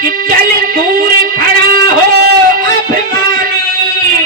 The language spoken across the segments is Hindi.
कि चल दूर खड़ा हो अभिमानी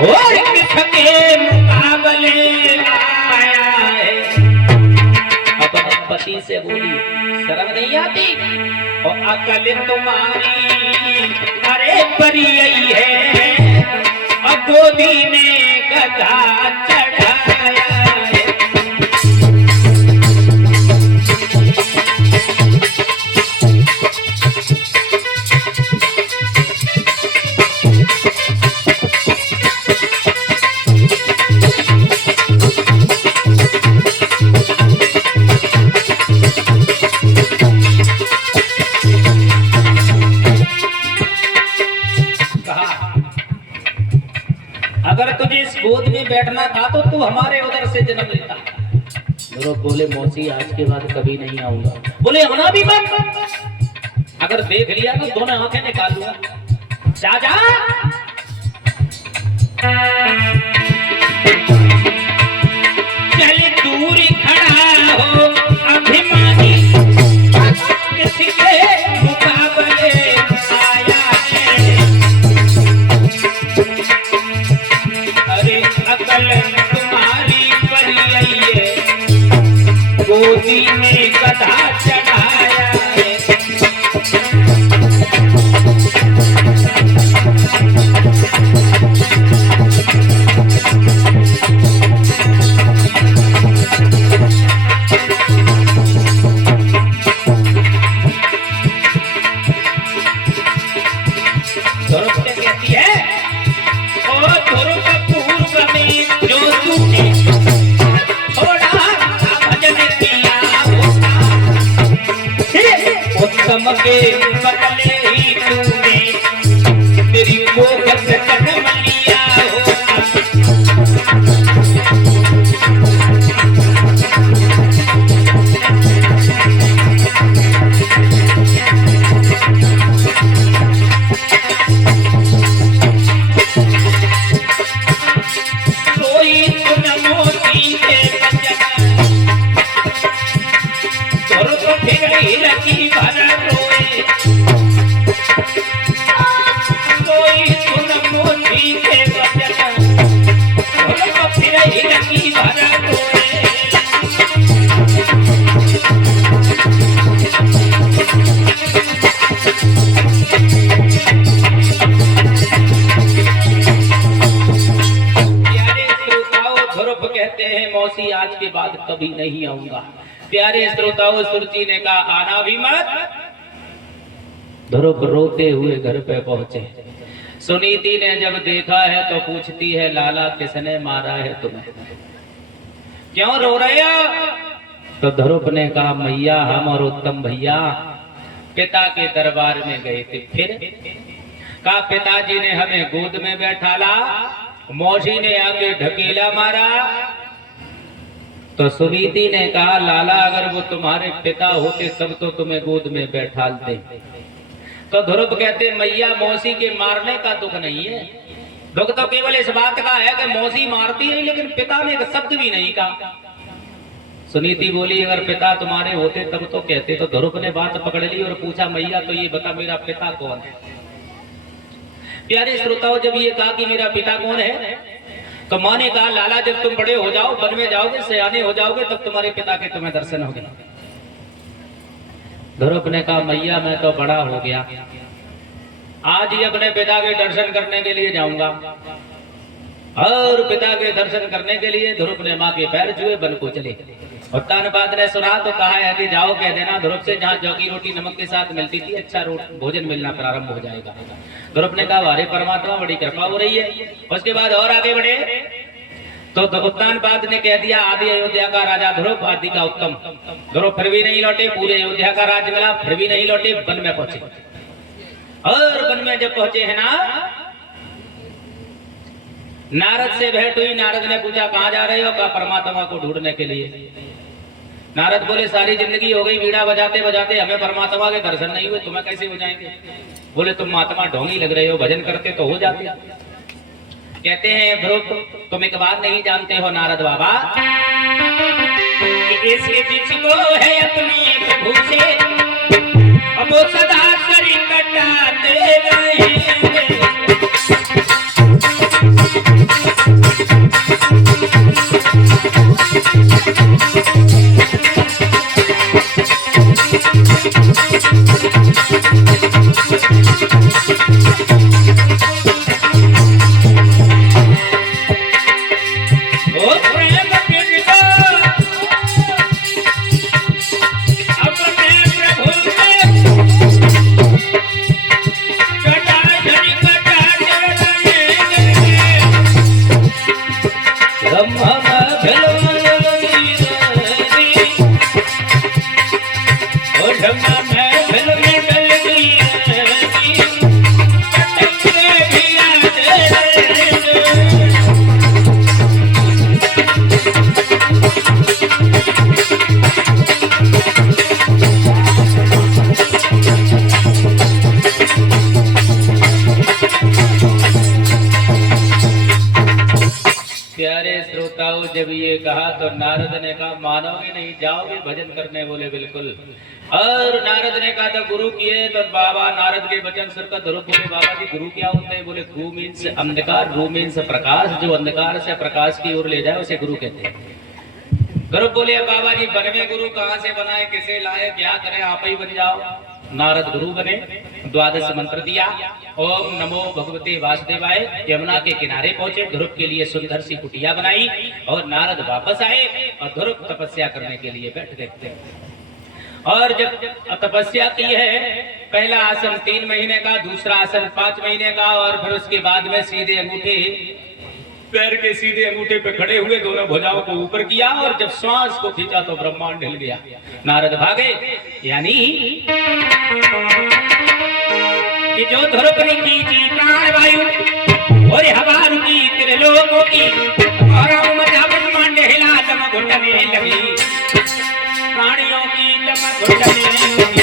और किसके मुकाबले आया है। अब पति से बोली शर्म नहीं आती और अकल तुम्हारी अरे परी आई है और गोदी में गधा चढ़ाया है। अगर तुझे इस गोद में बैठना था तो तू हमारे उधर से जन्म लेता। ध्रुव बोले मौसी आज के बाद कभी नहीं आऊंगा। बोले होना भी मत, अगर देख लिया तो दोनों आंखें निकाल लूंगा। जा जा चल दूर खड़ा हो अभिमानी किसी के मुकाबले आया है। अरे अकल तुम्हारी परी आई है गोदी में गधा चढ़ाया है। ध्रुव से कहती है ओ ध्रुव पूर्व में जो तूने थोड़ा भजन किया होता उत्तम के बदले ही तूने मेरी गोद से जन्म लिया होता। मौसी आज के बाद कभी नहीं आऊंगा। प्यारे श्रोताओं सुरुचि ने कहा आना भी मत। ध्रुव रोते हुए घर पे पहुंचे। सुनीति ने जब देखा है तो पूछती है लाला किसने मारा है तुम्हें, क्यों रो रहे हो? तो ध्रुव ने कहा मैया हम और उत्तम भैया पिता के दरबार में गए थे। फिर कहा पिताजी ने हमें गोद में बैठाला, मौसी ने आके ढकेला मारा। तो सुनीति ने कहा लाला अगर वो तुम्हारे पिता होते तब तो तुम्हें गोद में बैठालते। तो ध्रुव कहते मैया मौसी के मारने का दुख नहीं है, दुख तो केवल इस बात का है कि मौसी मारती है लेकिन पिता ने एक शब्द भी नहीं कहा। सुनीति बोली अगर पिता तुम्हारे होते तब तो कहते। तो ध्रुव ने बात पकड़ ली और पूछा मैया तो ये बता मेरा पिता कौन है। प्यारे श्रोताओं जब ये कहा कि मेरा पिता कौन है तो माँ ने कहा लाला जब तुम बड़े हो जाओ, वन में जाओगे, सयाने हो जाओगे तब तुम्हारे पिता के तुम्हें दर्शन होंगे। ध्रुव ने कहा मैया मैं तो बड़ा हो गया, आज ही अपने पिता के दर्शन करने के लिए जाऊंगा। और पिता के दर्शन करने के लिए ध्रुव ने माँ के पैर छुए, वन को चले। और तानपाद ने सुना तो कहा है कि जाओ कह देना ध्रुव से जहाँ जौ की रोटी नमक के साथ मिलती थी अच्छा भोजन मिलना प्रारंभ हो जाएगा। ध्रुव ने कहा अरे परमात्मा बड़ी कृपा हो रही है। उसके बाद और आगे बढ़े तो उत्तानपाद ने कह दिया आदि अयोध्या का राजा ध्रुव, आदि का उत्तम। ध्रुव फिर भी नहीं लौटे, पूरे अयोध्या का राज्य मिला फिर भी नहीं लौटे, वन में पहुंचे। और वन में जब पहुंचे है ना, नारद से भेंट हुई। नारद ने पूछा कहाँ जा रहे हो? कहा परमात्मा को ढूंढने के लिए। नारद बोले सारी जिंदगी हो गई बीड़ा बजाते बजाते, हमें परमात्मा के दर्शन नहीं हुए, तुम्हें कैसे हो जाएंगे? बोले तुम महात्मा ढोंगी लग रहे हो, भजन करते तो हो जाते। कहते हैं ध्रुव तुम एक बात नहीं जानते हो नारद बाबा, कि इसके जिसको है अपनी प्रभु से अब वो सदा शरीर जब ये कहा तो नारद ने कहा मानोगे नहीं, जाओगे भजन करने? बोले बिल्कुल। और नारद ने कहा तो गुरु किए तो बाबा नारद के वचन सुन कर ध्रुव बोले बाबा जी गुरु क्या होते हैं? बोले गुरु मीन्स अंधकार, रू मीन्स प्रकाश, जो अंधकार से प्रकाश की ओर ले जाए उसे गुरु कहते हैं। ध्रुव बोले बाबा जी बनवे गुरु कहाँ से बनाए, किसे लाए, क्या करें, आप ही बन जाओ। नारद गुरु बने, द्वादश मंत्र दिया, ओम नमो भगवते वासुदेवाय। यमुना के किनारे पहुंचे, ध्रुव के लिए सुंदर सी कुटिया बनाई और नारद वापस आए और ध्रुव तपस्या करने के लिए बैठ गए। और जब तपस्या की है, पहला आसन 3 महीने का, दूसरा आसन 5 महीने का, और फिर उसके बाद में सीधे अंगूठे, पैर के सीधे अंगूठे पे खड़े हुए, दोनों भुजाओं को ऊपर किया और जब श्वास को खींचा तो ब्रह्मांड हिल गया। नारद भागे, यानी कि जो ध्रुव ने खींची प्राण वायु और हवा रुकी त्रिलोकों की, और मचा ब्रह्मांड हिला, चमक घुटने लगी प्राणियों की, चमक घुटने लगी।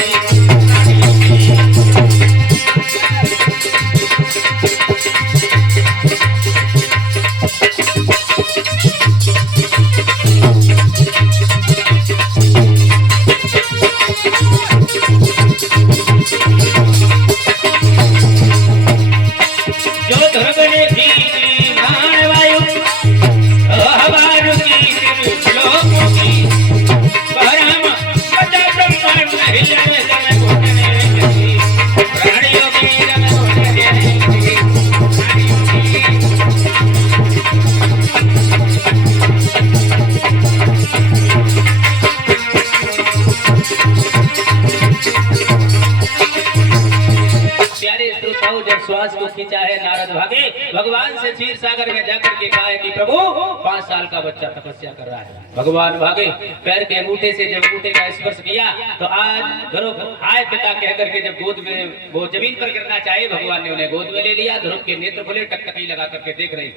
श्वास को खींचा है, नारद भागे, भगवान से क्षीर सागर में जाकर के कहा है कि प्रभु 5 साल का बच्चा तपस्या कर रहा है। भगवान भागे, पैर के अंगूठे से जब अंगूठे का स्पर्श किया तो आज ध्रुव हाय पिता कहकर के जब गोद में वो जमीन पर गिरना चाहे, भगवान ने उन्हें गोद में ले लिया। ध्रुव के नेत्र खुले, टकटकी लगा करके देख रहे,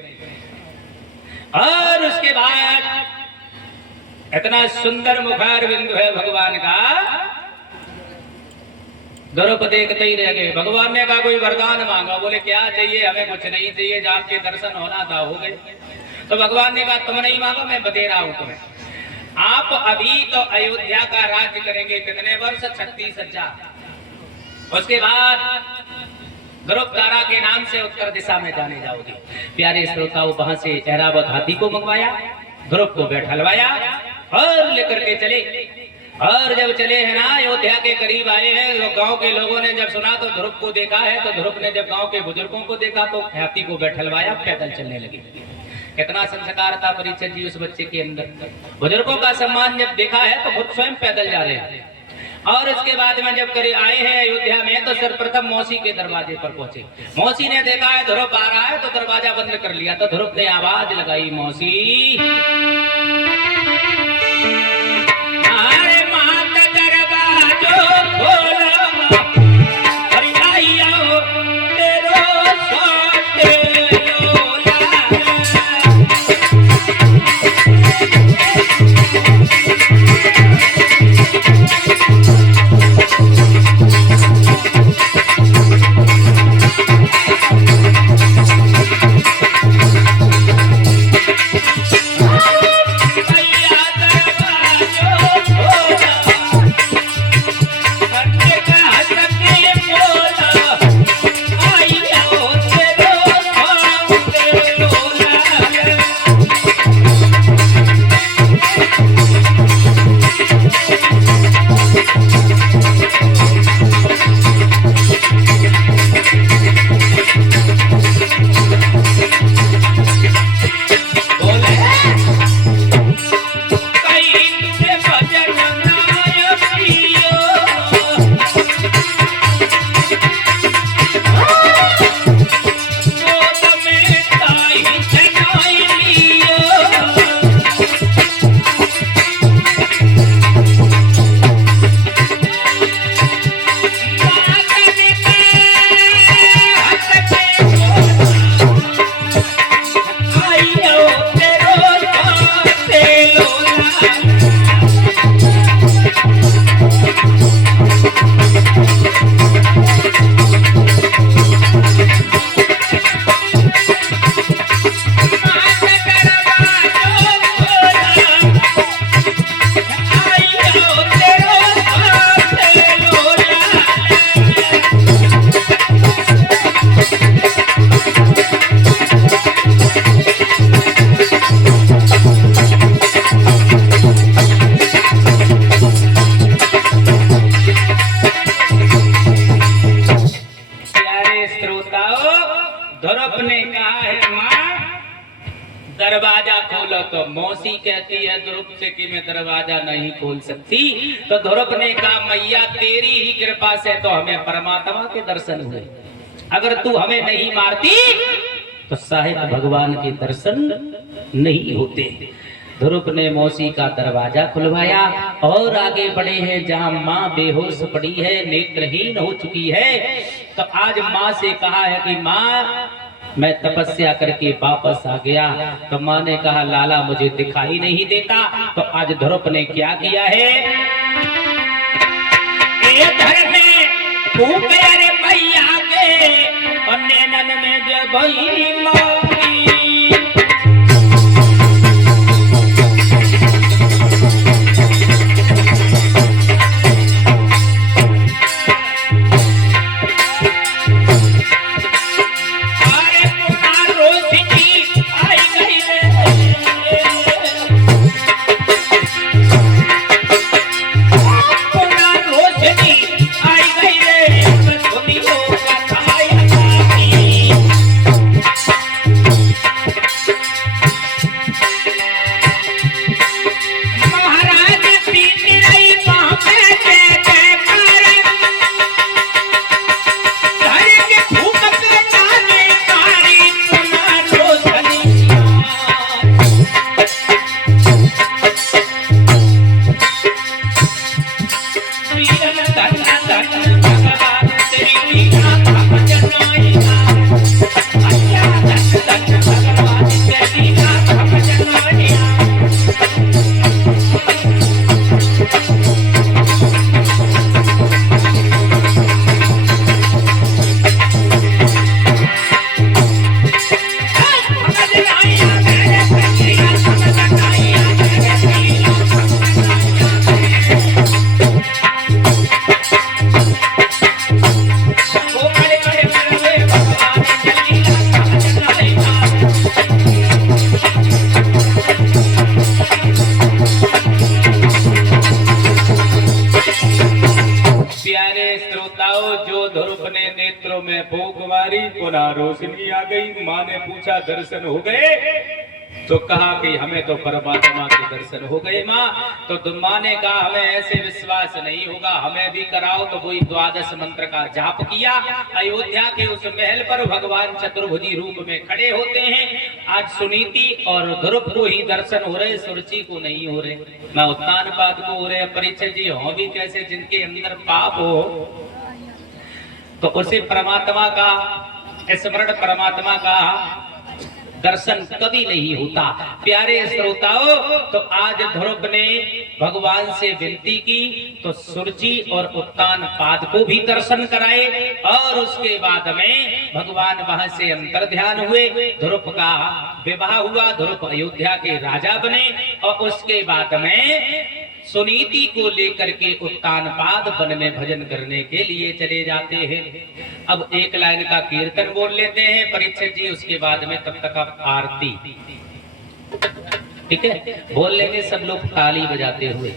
और उसके बाद इतना सुंदर मुखार बिंदु है भगवान का, ध्रुव देखते ही रह गए। भगवान ने कहा कोई वरदान मांगा, बोले क्या चाहिए? हमें कुछ नहीं चाहिए, आपके दर्शन होना था, हो गए। तो भगवान ने कहा तुम नहीं मांगो, मैं बता रहा हूं तुम्हें, आप अभी तो अयोध्या का राज्य करेंगे, कितने वर्ष? 36,000। उसके बाद ध्रुव तारा के नाम से उत्तर दिशा में जाने जाओगे। प्यारे श्रोताओं, वहां से ऐरावत हाथी को मंगवाया, ध्रुव को बैठलवाया और लेकर के चले। और जब चले हैं ना, अयोध्या के करीब आए हैं, तो गांव के लोगों ने जब सुना तो ध्रुव को देखा है, तो ध्रुव ने जब गांव के बुजुर्गों को देखा तो हाथी को बैठलवाया, पैदल चलने लगे। कितना संस्कार था परीक्षित जी उस बच्चे के अंदर। बुजुर्गों का सम्मान जब देखा है तो खुद स्वयं पैदल जा रहे हैं। और इसके बाद में जब करीब आए हैं अयोध्या में, तो सर्वप्रथम मौसी के दरवाजे पर पहुंचे। मौसी ने देखा है ध्रुव आ रहा है तो दरवाजा बंद कर लिया। तो ध्रुव ने आवाज लगाई, मौसी दरवाजा खोलो। तो मौसी कहती है ध्रुव से कि मैं दरवाजा नहीं खोल सकती। तो ध्रुव ने कहा मैया तेरी ही कृपा से तो हमें परमात्मा के दर्शन हुए, अगर तू हमें नहीं मारती तो शायद भगवान के दर्शन नहीं होते। ध्रुव ने मौसी का दरवाजा खुलवाया और आगे बढ़े हैं जहां माँ बेहोश पड़ी है, नेत्रहीन हो चुकी है। तो आज माँ से कहा है कि माँ मैं तपस्या करके वापस आ गया। तो माँ ने कहा लाला मुझे दिखाई नहीं देता। तो आज ध्रुव ने क्या किया है, फूक रे मैया के और नैनन में जब मौरी। रोशनी आ गई। माँ ने पूछा दर्शन हो गए? तो कहा कि हमें तो परमात्मा के दर्शन हो गए माँ। तो माँ ने कहा हमें ऐसे विश्वास नहीं होगा, हमें भी कराओ। तो वही 12 मंत्र का जाप किया। अयोध्या के उस महल पर भगवान चतुर्भुजी रूप में खड़े होते हैं। आज सुनीति और ध्रुव को ही दर्शन हो रहे, सुरुचि को नहीं हो रहे, ना उत्तानपाद को हो रहे। परीक्षित जी हो भी कैसे, जिनके अंदर पाप हो तो उसे परमात्मा का स्मरण, परमात्मा का दर्शन कभी नहीं होता। प्यारे श्रोताओं, तो आज ध्रुव ने भगवान से विनती की तो सुरुचि और उत्तानपाद को भी दर्शन कराए और उसके बाद में भगवान वहां से अंतर ध्यान हुए। ध्रुव का विवाह हुआ, ध्रुव अयोध्या के राजा बने और उसके बाद में सुनीति को लेकर के उत्तानपाद वन में भजन करने के लिए चले जाते हैं। अब एक लाइन का कीर्तन बोल लेते हैं परीक्षित जी, उसके बाद में तब तक आप आरती, ठीक है, बोल लेंगे सब लोग ताली बजाते हुए।